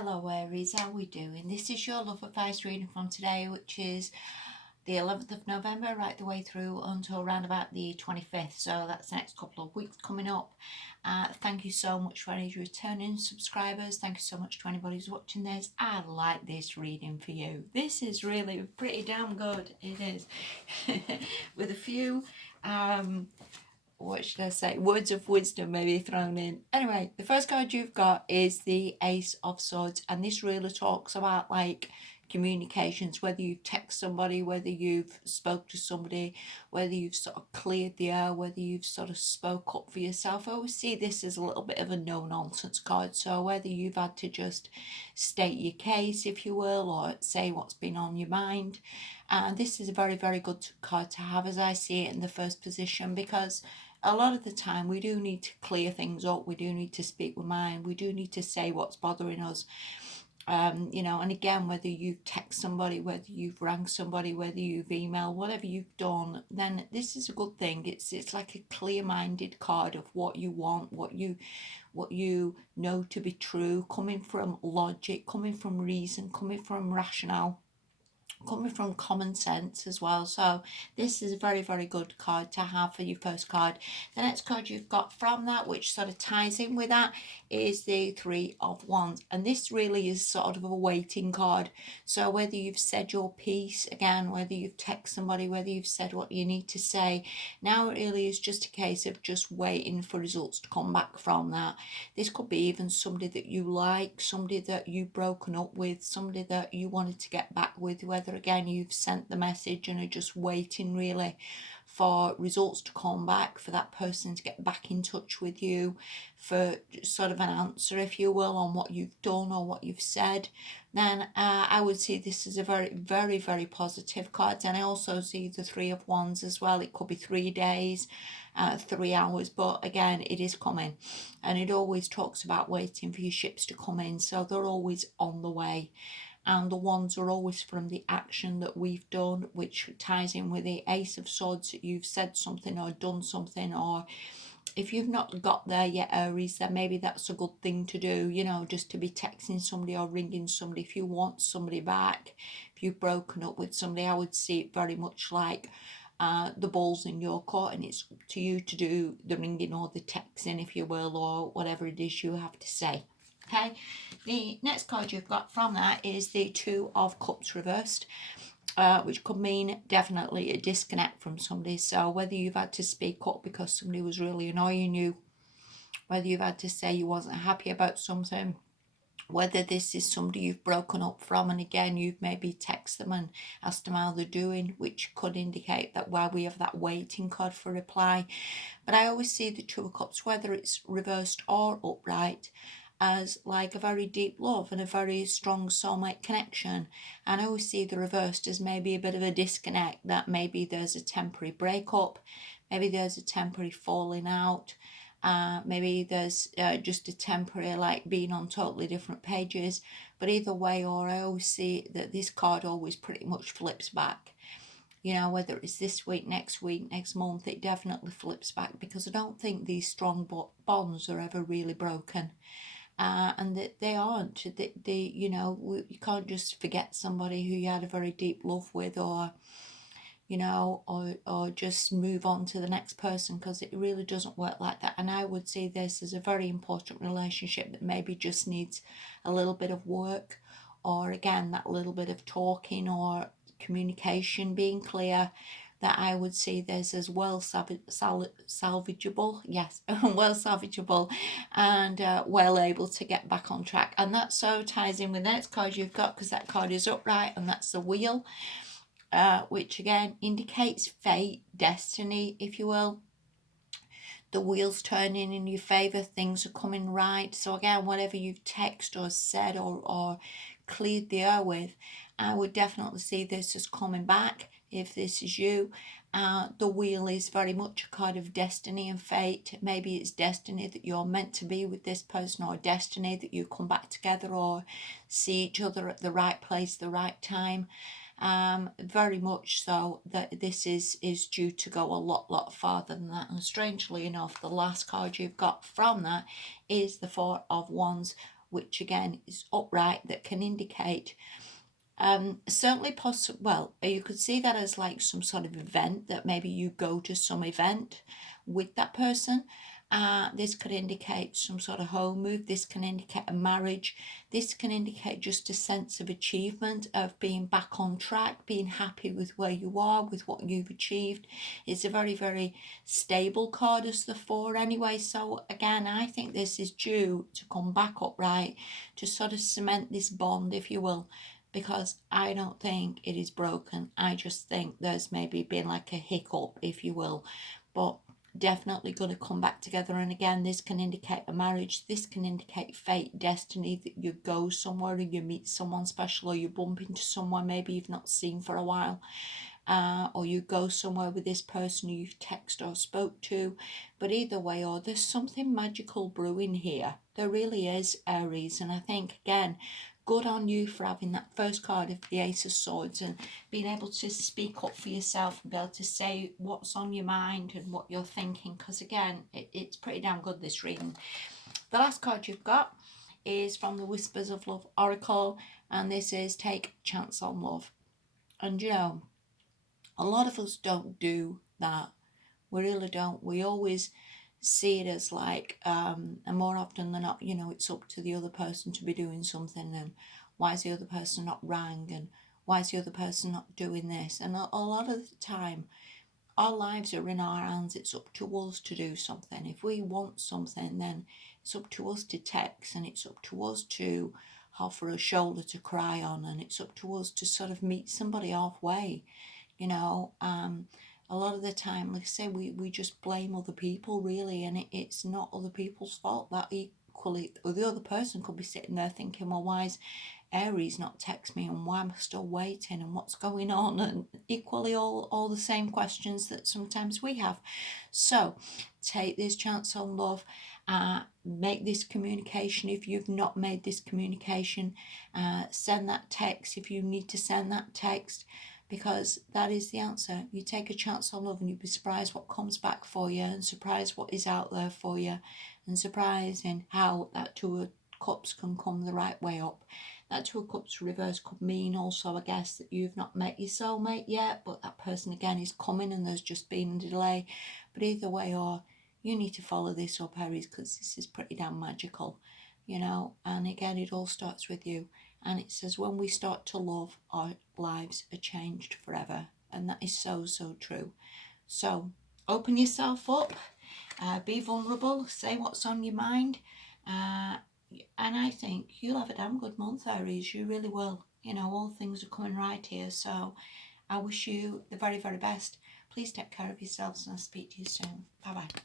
Hello Aries, how are we doing? This is your love advice reading from today, which is the 11th of November, right the way through until around about the 25th. So that's the next couple of weeks coming up. Thank you so much for any returning subscribers. Thank you so much to anybody who's watching this. I like this reading for you. This is really pretty damn good. It is. With a few what should I say, words of wisdom maybe thrown in. Anyway, the first card you've got is the Ace of Swords, and this really talks about like communications, whether you've texted somebody, whether you've spoke to somebody, whether you've sort of cleared the air, whether you've sort of spoke up for yourself. I always see this as a little bit of a no-nonsense card, so whether you've had to just state your case, if you will, or say what's been on your mind, this is a very, very good card to have as I see it in the first position, because a lot of the time we do need to clear things up, we do need to speak with mind, we do need to say what's bothering us. And again, whether you've text somebody, whether you've rang somebody, whether you've emailed, whatever you've done, then this is a good thing. It's like a clear-minded card of what you want, what you know to be true, coming from logic, coming from reason, coming from rationale, coming from common sense as well. So this is a very, very good card to have for your first card. The next card you've got from that, which sort of ties in with that, is the Three of Wands, and this really is sort of a waiting card. So whether you've said your piece, again, whether you've texted somebody, whether you've said what you need to say, now it really is just a case of just waiting for results to come back from that. This could be even somebody that you like, somebody that you've broken up with, somebody that you wanted to get back with, whether again you've sent the message and are just waiting really for results to come back, for that person to get back in touch with you, for sort of an answer, if you will, on what you've done or what you've said, then I would see this as a very, very, very positive card. And I also see the Three of Wands as well. It could be 3 days, 3 hours, but again, it is coming. And it always talks about waiting for your ships to come in, so they're always on the way. And the wands are always from the action that we've done, which ties in with the Ace of Swords, that you've said something or done something, or if you've not got there yet, Aries, then maybe that's a good thing to do, just to be texting somebody or ringing somebody. If you want somebody back, if you've broken up with somebody, I would see it very much like the ball's in your court, and it's up to you to do the ringing or the texting, if you will, or whatever it is you have to say. Okay, the next card you've got from that is the Two of Cups reversed, which could mean definitely a disconnect from somebody. So whether you've had to speak up because somebody was really annoying you, whether you've had to say you wasn't happy about something, whether this is somebody you've broken up from, and again you've maybe texted them and asked them how they're doing, which could indicate that why we have that waiting card for reply. But I always see the Two of Cups, whether it's reversed or upright, as like a very deep love and a very strong soulmate connection. And I always see the reversed as maybe a bit of a disconnect, that maybe there's a temporary breakup, maybe there's a temporary falling out, maybe there's just a temporary like being on totally different pages. But either way, or I always see that this card always pretty much flips back. Whether it's this week, next month, it definitely flips back, because I don't think these strong bonds are ever really broken. And that they aren't. You can't just forget somebody who you had a very deep love with, or or just move on to the next person, because it really doesn't work like that. And I would see this as a very important relationship that maybe just needs a little bit of work, or again that little bit of talking or communication being clear, that I would see this as well salvageable, yes, well salvageable, and well able to get back on track. And that so ties in with the next card you've got, because that card is upright, and that's the Wheel, which again indicates fate, destiny, if you will. The wheel's turning in your favour, things are coming right. So again, whatever you've texted or said or cleared the air with, I would definitely see this as coming back if this is you. The Wheel is very much a card of destiny and fate. Maybe it's destiny that you're meant to be with this person, or destiny that you come back together or see each other at the right place, the right time. Very much so that this is due to go a lot farther than that. And strangely enough, the last card you've got from that is the Four of Wands, which again is upright, that can indicate certainly possible. Well, you could see that as like some sort of event, that maybe you go to some event with that person. This could indicate some sort of home move. This can indicate a marriage. This can indicate just a sense of achievement, of being back on track, being happy with where you are, with what you've achieved. It's a very, very stable card as the 4 anyway. So again, I think this is due to come back upright, to sort of cement this bond, if you will, because I don't think it is broken. I just think there's maybe been like a hiccup, if you will, but definitely going to come back together. And again, this can indicate a marriage. This can indicate fate, destiny, that you go somewhere and you meet someone special, or you bump into someone maybe you've not seen for a while. Or you go somewhere with this person who you've texted or spoke to. But either way, or there's something magical brewing here. There really is, Aries. And I think, again, good on you for having that first card of the Ace of Swords and being able to speak up for yourself and be able to say what's on your mind and what you're thinking. Because again, it's pretty damn good, this reading. The last card you've got is from the Whispers of Love Oracle, and this is Take a Chance on Love. And you know, a lot of us don't do that. We really don't. We always see it as like, and more often than not, you know, it's up to the other person to be doing something, and why is the other person not rang, and why is the other person not doing this? And a lot of the time, our lives are in our hands. It's up to us to do something. If we want something, then it's up to us to text, and it's up to us to offer a shoulder to cry on, and it's up to us to sort of meet somebody halfway, you know. A lot of the time, like I say, we just blame other people, really, and it's not other people's fault. That equally, or the other person could be sitting there thinking, well, why is Aries not text me, and why am I still waiting, and what's going on? And equally all the same questions that sometimes we have. So take this chance on love. Make this communication if you've not made this communication. Send that text if you need to send that text, because that is the answer. You take a chance on love and you'll be surprised what comes back for you, and surprised what is out there for you, and surprised in how that 2 of Cups can come the right way up. That 2 of Cups reverse could mean also, I guess, that you've not met your soulmate yet, but that person again is coming and there's just been a delay. But either way, or you need to follow this up, Aries, because this is pretty damn magical, you know. And again, it all starts with you. And it says, when we start to love, our lives are changed forever. And that is so, so true. So open yourself up, be vulnerable, say what's on your mind. And I think you'll have a damn good month, Aries. You really will. You know, all things are coming right here. So I wish you the very, very best. Please take care of yourselves, and I'll speak to you soon. Bye-bye.